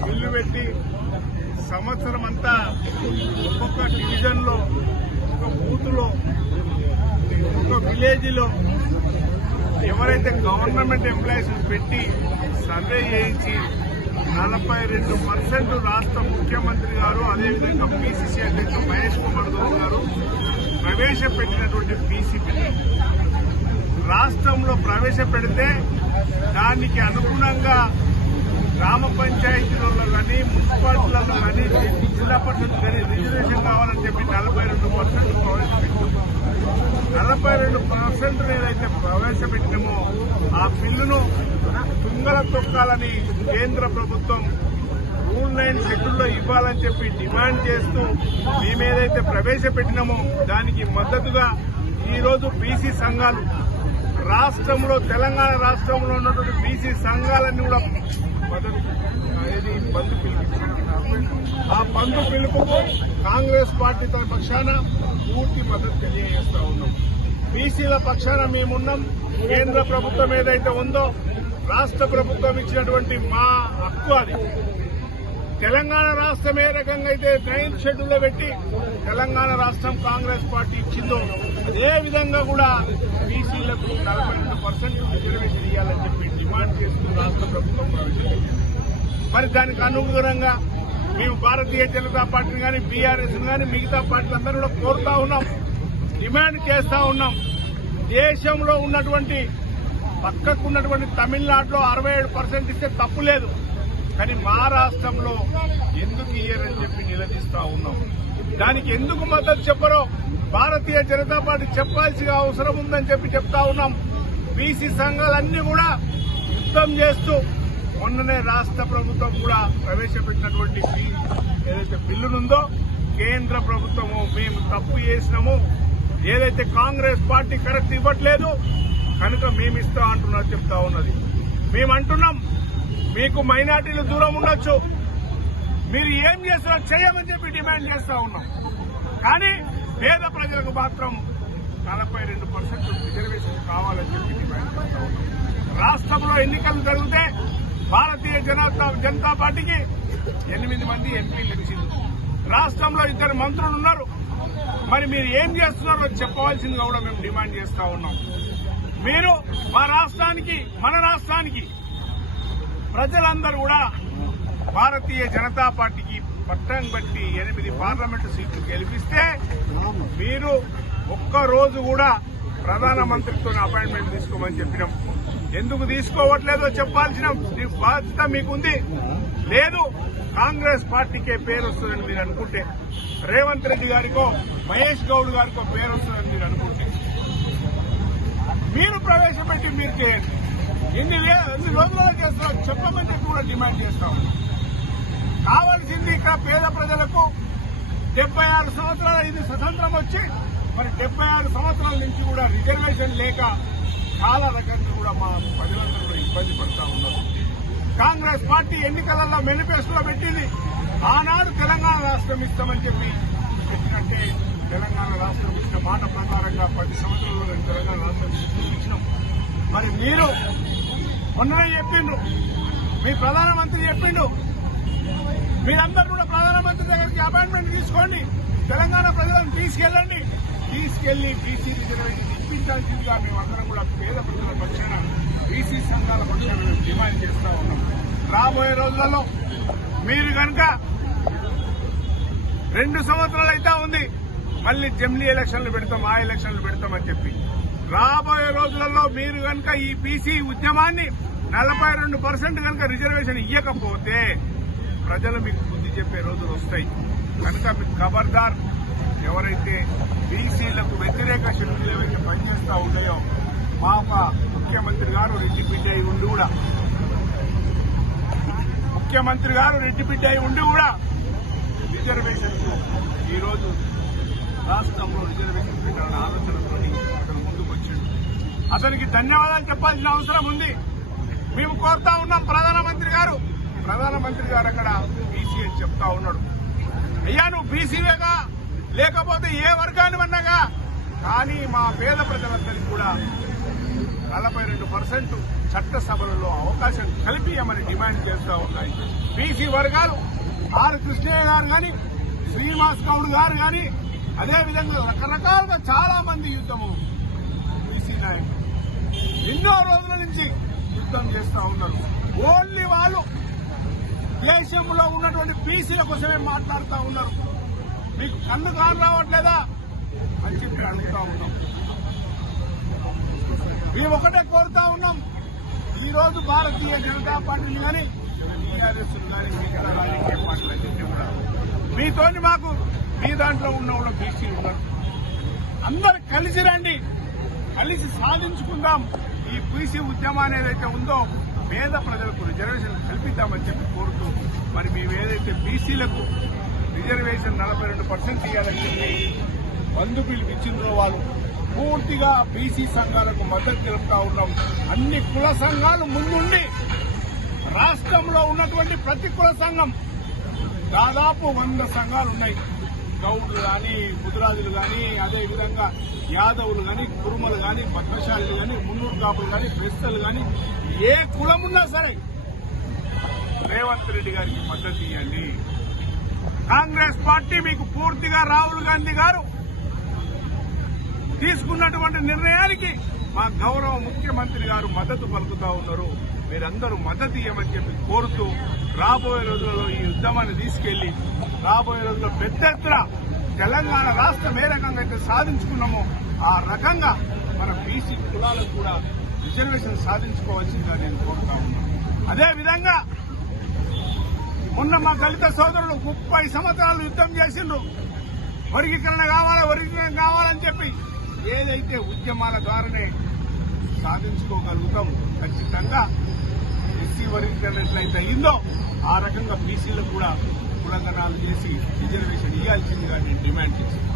Bill పెట్టి సంవత్సరం అంతా ఒక్కొక్క డివిజన్లో ఒక బూత్లో ఒక విలేజ్లో ఎవరైతే గవర్నమెంట్ ఎంప్లాయీస్ పెట్టి సర్వే చేయించి నలభై రెండు పర్సెంట్ రాష్ట్ర ముఖ్యమంత్రి గారు అదేవిధంగా పీసీసీ అధ్యక్షుడు మహేష్ కుమార్ గౌడ్ గారు ప్రవేశపెట్టినటువంటి పీసీ బిల్లు రాష్ట్రంలో ప్రవేశపెడితే దానికి అనుగుణంగా గ్రామ పంచాయతీలలో కానీ మున్సిపాలిటీలలో కానీ జిల్లా పరిషత్ కానీ రిజర్వేషన్ కావాలని చెప్పి నలభై రెండు పర్సెంట్ ప్రవేశపెట్టాం. నలభై రెండు పర్సెంట్ ఏదైతే ప్రవేశపెట్టినామో ఆ బిల్లును తుంగల తొక్కాలని కేంద్ర ప్రభుత్వం రూల్ నైన్ షెడ్యూల్లో ఇవ్వాలని చెప్పి డిమాండ్ చేస్తూ మేమేదైతే ప్రవేశపెట్టినామో దానికి మద్దతుగా ఈరోజు బీసీ సంఘాలు రాష్ట్రంలో తెలంగాణ రాష్ట్రంలో ఉన్నటువంటి బీసీ సంఘాలన్నీ కూడా మద్దతు బంధు పిలుపు. ఆ బంధు పిలుపుకు కాంగ్రెస్ పార్టీ తన పక్షాన పూర్తి మద్దతు తెలియజేస్తా ఉన్నాం. బీసీల పక్షాన మేమున్నాం. కేంద్ర ప్రభుత్వం ఏదైతే ఉందో రాష్ట్ర ప్రభుత్వం ఇచ్చినటువంటి మా హక్కు అది. తెలంగాణ రాష్ట్రం ఏ రకంగా అయితే నైన్త్ షెడ్యూల్లో పెట్టి తెలంగాణ రాష్ట్రం కాంగ్రెస్ పార్టీ ఇచ్చిందో అదే విధంగా కూడా బీసీలకు నలభై రెండు పర్సెంట్ రిజర్వేషన్ ఇవ్వాలని చెప్పి డిమాండ్ చేస్తూ రాష్ట్ర ప్రభుత్వం ప్రవేశపెట్టింది మరి దానికి అనుగుణంగా మేము భారతీయ జనతా పార్టీని కానీ బీఆర్ఎస్ కానీ మిగతా పార్టీలందరూ కూడా కోరుతా ఉన్నాం. డిమాండ్ చేస్తా ఉన్నాం. దేశంలో ఉన్నటువంటి పక్కకు ఉన్నటువంటి తమిళనాడులో అరవై ఏడు పర్సెంట్ ఇస్తే తప్పు లేదు. కానీ మా రాష్ట్రంలో ఎందుకు ఇయ్యరని చెప్పి నిలదీస్తా ఉన్నాం. దానికి ఎందుకు మద్దతు చెప్పరో భారతీయ జనతా పార్టీ చెప్పాల్సిన అవసరం ఉందని చెప్పి చెప్తా ఉన్నాం. బీసీ సంఘాలన్నీ కూడా యుద్దం చేస్తూ మొన్ననే రాష్ట్ర ప్రభుత్వం కూడా ప్రవేశపెట్టినటువంటి ఏదైతే బిల్లునుందో కేంద్ర ప్రభుత్వము మేము తప్పు చేసినాము. ఏదైతే కాంగ్రెస్ పార్టీ కరెక్ట్ ఇవ్వట్లేదు కనుక మేము ఇస్తా అంటున్నారు చెప్తా ఉన్నది. మేము అంటున్నాం మీకు మైనార్టీలు దూరం ఉండొచ్చు. మీరు ఏం చేస్తారో చేయమని చెప్పి డిమాండ్ చేస్తా ఉన్నాం. కానీ పేద ప్రజలకు మాత్రం నలభై రెండు పర్సెంట్ రిజర్వేషన్ కావాలని చెప్పి డిమాండ్ చేస్తా రాష్ట్రంలో ఎన్నికలు జరిగితే భారతీయ జనతా జనతా పార్టీకి ఎనిమిది మంది ఎంపీలు ఇచ్చింది రాష్ట్రంలో ఇద్దరు మంత్రులు ఉన్నారు. మరి మీరు ఏం చేస్తున్నారో చెప్పవలసిందిగా కూడా మేము డిమాండ్ చేస్తా ఉన్నాం. మీరు మా రాష్ట్రానికి మన రాష్ట్రానికి ప్రజలందరూ కూడా భారతీయ జనతా పార్టీకి పట్టం బట్టి ఎనిమిది పార్లమెంటు సీట్లు గెలిపిస్తే మీరు ఒక్క రోజు కూడా ప్రధానమంత్రితో అపాయింట్మెంట్ తీసుకోమని చెప్పినాం. ఎందుకు తీసుకోవట్లేదో చెప్పాల్సిన. బాధ్యత మీకుంది. లేదు కాంగ్రెస్ పార్టీకే పేరు వస్తుందని మీరు అనుకుంటే రేవంత్ రెడ్డి గారికో మహేష్ గౌడ్ గారికో పేరు వస్తుందని మీరు అనుకుంటే మీరు ప్రవేశపెట్టి మీరు చేయండి. ఎన్ని ఎన్ని రోజులలో చేస్తారో చెప్పమని చెప్పి కూడా డిమాండ్ చేస్తాం కావాల్సింది ఇక్కడ పేద ప్రజలకు డెబ్బై ఆరు సంవత్సరాల ఇది స్వతంత్రం వచ్చి మరి డెబ్బై ఆరు సంవత్సరాల నుంచి కూడా రిజర్వేషన్ లేక చాలా రకంగా కూడా మా ప్రజలందరూ కూడా ఇబ్బంది పడతా ఉన్నారు. కాంగ్రెస్ పార్టీ ఎన్నికలలో మేనిఫెస్టోలో పెట్టింది. ఆనాడు తెలంగాణ రాష్ట్రం ఇస్తామని చెప్పి పెట్టినట్టే తెలంగాణ రాష్ట్రం ఇచ్చిన మాట ప్రకారంగా పది సంవత్సరాల్లో నేను తెలంగాణ రాష్ట్రం ఇచ్చినాం. మరి మీరు మొన్ననే చెప్పిండ్రు. మీ ప్రధానమంత్రి చెప్పిండు. మీరందరూ కూడా ప్రధానమంత్రి దగ్గరికి అపాయింట్మెంట్ తీసుకోండి. తెలంగాణ ప్రజలను తీసుకెళ్ళండి. తీసుకెళ్ళి బీసీ రిజర్వేషన్ ఇప్పించాల్సిందిగా మేమందరం కూడా పేద ప్రజల పక్షాన బీసీ సంఘాల పక్షాన డిమాండ్ చేస్తా ఉన్నాం. రాబోయే రోజులలో మీరు కనుక రెండు సంవత్సరాలు అయితే ఉంది మళ్ళీ జమ్లీ ఎలక్షన్లు పెడతాం ఆ ఎలక్షన్లు పెడతామని చెప్పి. రాబోయే రోజులలో మీరు కనుక ఈ బీసీ ఉద్యమాన్ని నలభై రెండు పర్సెంట్ కనుక రిజర్వేషన్ ఇవ్వకపోతే ప్రజలు మీకు బుద్ధి చెప్పే రోజులు వస్తాయి. కనుక మీకు ఖబర్దార్ ఎవరైతే బీసీలకు వ్యతిరేక శక్తులు ఏవైతే పనిచేస్తూ ఉన్నాయో మా ముఖ్యమంత్రి గారు రెడ్డి బిడ్డ అయి ఉండి కూడా. ముఖ్యమంత్రి గారు రెడ్డి బిడ్డ అయి ఉండి కూడా. రిజర్వేషన్స్ ఈరోజు రాష్ట్రంలో రిజర్వేషన్ పెట్టాలన్న ఆలోచనతో అతను ముందుకు వచ్చాడు. అతనికి ధన్యవాదాలు చెప్పాల్సిన అవసరం ఉంది. మేము కోరుతా ఉన్నాం ప్రధానమంత్రి గారు. ప్రధానమంత్రి గారు అక్కడ బీసీ అని చెప్తా ఉన్నాడు. అయ్యా నువ్వు బీసీవేగా లేకపోతే ఏ వర్గాన్ని అన్నాగా కానీ మా పేద ప్రజలందరికీ కూడా నలభై రెండు పర్సెంట్ చట్టసభలలో అవకాశం కల్పించమని డిమాండ్ చేస్తూ ఉన్నాయి. బీసీ వర్గాలు ఆర్ కృష్ణయ్య గారు కానీ శ్రీనివాస్ గౌడ్ గారు కానీ అదేవిధంగా రకరకాలుగా చాలా మంది యుద్ధము బీసీ నాయకులు. ఎన్నో రోజుల నుంచి యుద్ధం చేస్తూ ఉన్నారు. ఓన్లీ వాళ్ళు దేశంలో ఉన్నటువంటి బీసీల కోసమే మాట్లాడుతూ ఉన్నారు. మీకు కన్ను కాను రావట్లేదా? అని చెప్పి అడుగుతా ఉన్నాం. మేము ఒకటే కోరుతా ఉన్నాం. ఈ రోజు భారతీయ జనతా పార్టీని కానీ టీఆర్ఎస్ కానీ మిగతా రాజకీయ కూడా. మీతోని మాకు మీ దాంట్లో ఉన్న కూడా బీసీలు ఉన్నారు. అందరు కలిసి రండి. కలిసి సాధించుకుందాం. ఈ బీసీ ఉద్యమం ఏదైతే ఉందో పేద ప్రజలకు రిజర్వేషన్ కల్పిద్దామని చెప్పి కోరుతూ మరి మేము ఏదైతే బీసీలకు రిజర్వేషన్ నలభై రెండు పర్సెంట్ ఇవ్వాలని చెప్పి బంధు పిలిపించిందో వాళ్ళు పూర్తిగా బీసీ సంఘాలకు మద్దతు తెలుపుతా ఉన్నాం. అన్ని కుల సంఘాలు ముందుండి రాష్ట్రంలో ఉన్నటువంటి ప్రతి కుల సంఘం దాదాపు వంద సంఘాలు ఉన్నాయి గౌడ్లు కానీ ముదురాజులు కానీ అదేవిధంగా యాదవులు కానీ కురుమలు కానీ భద్రశాలు కానీ మున్నూరు కాపులు కానీ క్రిస్తలు కానీ ఏ కులమున్నా సరే రేవంత్ రెడ్డి గారికి మద్దతు ఇవ్వండి. కాంగ్రెస్ పార్టీ మీకు పూర్తిగా రాహుల్ గాంధీ గారు తీసుకున్నటువంటి నిర్ణయానికి మా గౌరవ ముఖ్యమంత్రి గారు మద్దతు పలుకుతా ఉన్నారు. మీరందరూ మద్దతు ఇవ్వమని చెప్పి కోరుతూ రాబోయే రోజులలో ఈ ఉద్యమాన్ని తీసుకెళ్ళి రాబోయే రోజుల్లో పెద్ద ఎత్తున తెలంగాణ రాష్ట్రం ఏ రకంగా అయితే సాధించుకున్నామో ఆ రకంగా మన బీసీ కులాలకు కూడా రిజర్వేషన్ సాధించుకోవాల్సిందిగా నేను కోరుతా ఉన్నాను. అదేవిధంగా మొన్న మా దళిత సోదరులు ముప్పై సంవత్సరాలు యుద్దం చేసిండ్రు. వర్గీకరణ కావాలా వర్గీకరణ కావాలని చెప్పి ఏదైతే ఉద్యమాల ద్వారానే సాధించుకోగలుగుతాం ఖచ్చితంగా ఎస్సీ వర్గీకరణ ఎట్లయితే అయిందో ఆ రకంగా బీసీలకు కూడా కులగణాలు చేసి రిజర్వేషన్ ఇవ్వాల్సిందిగా నేను డిమాండ్ చేశాను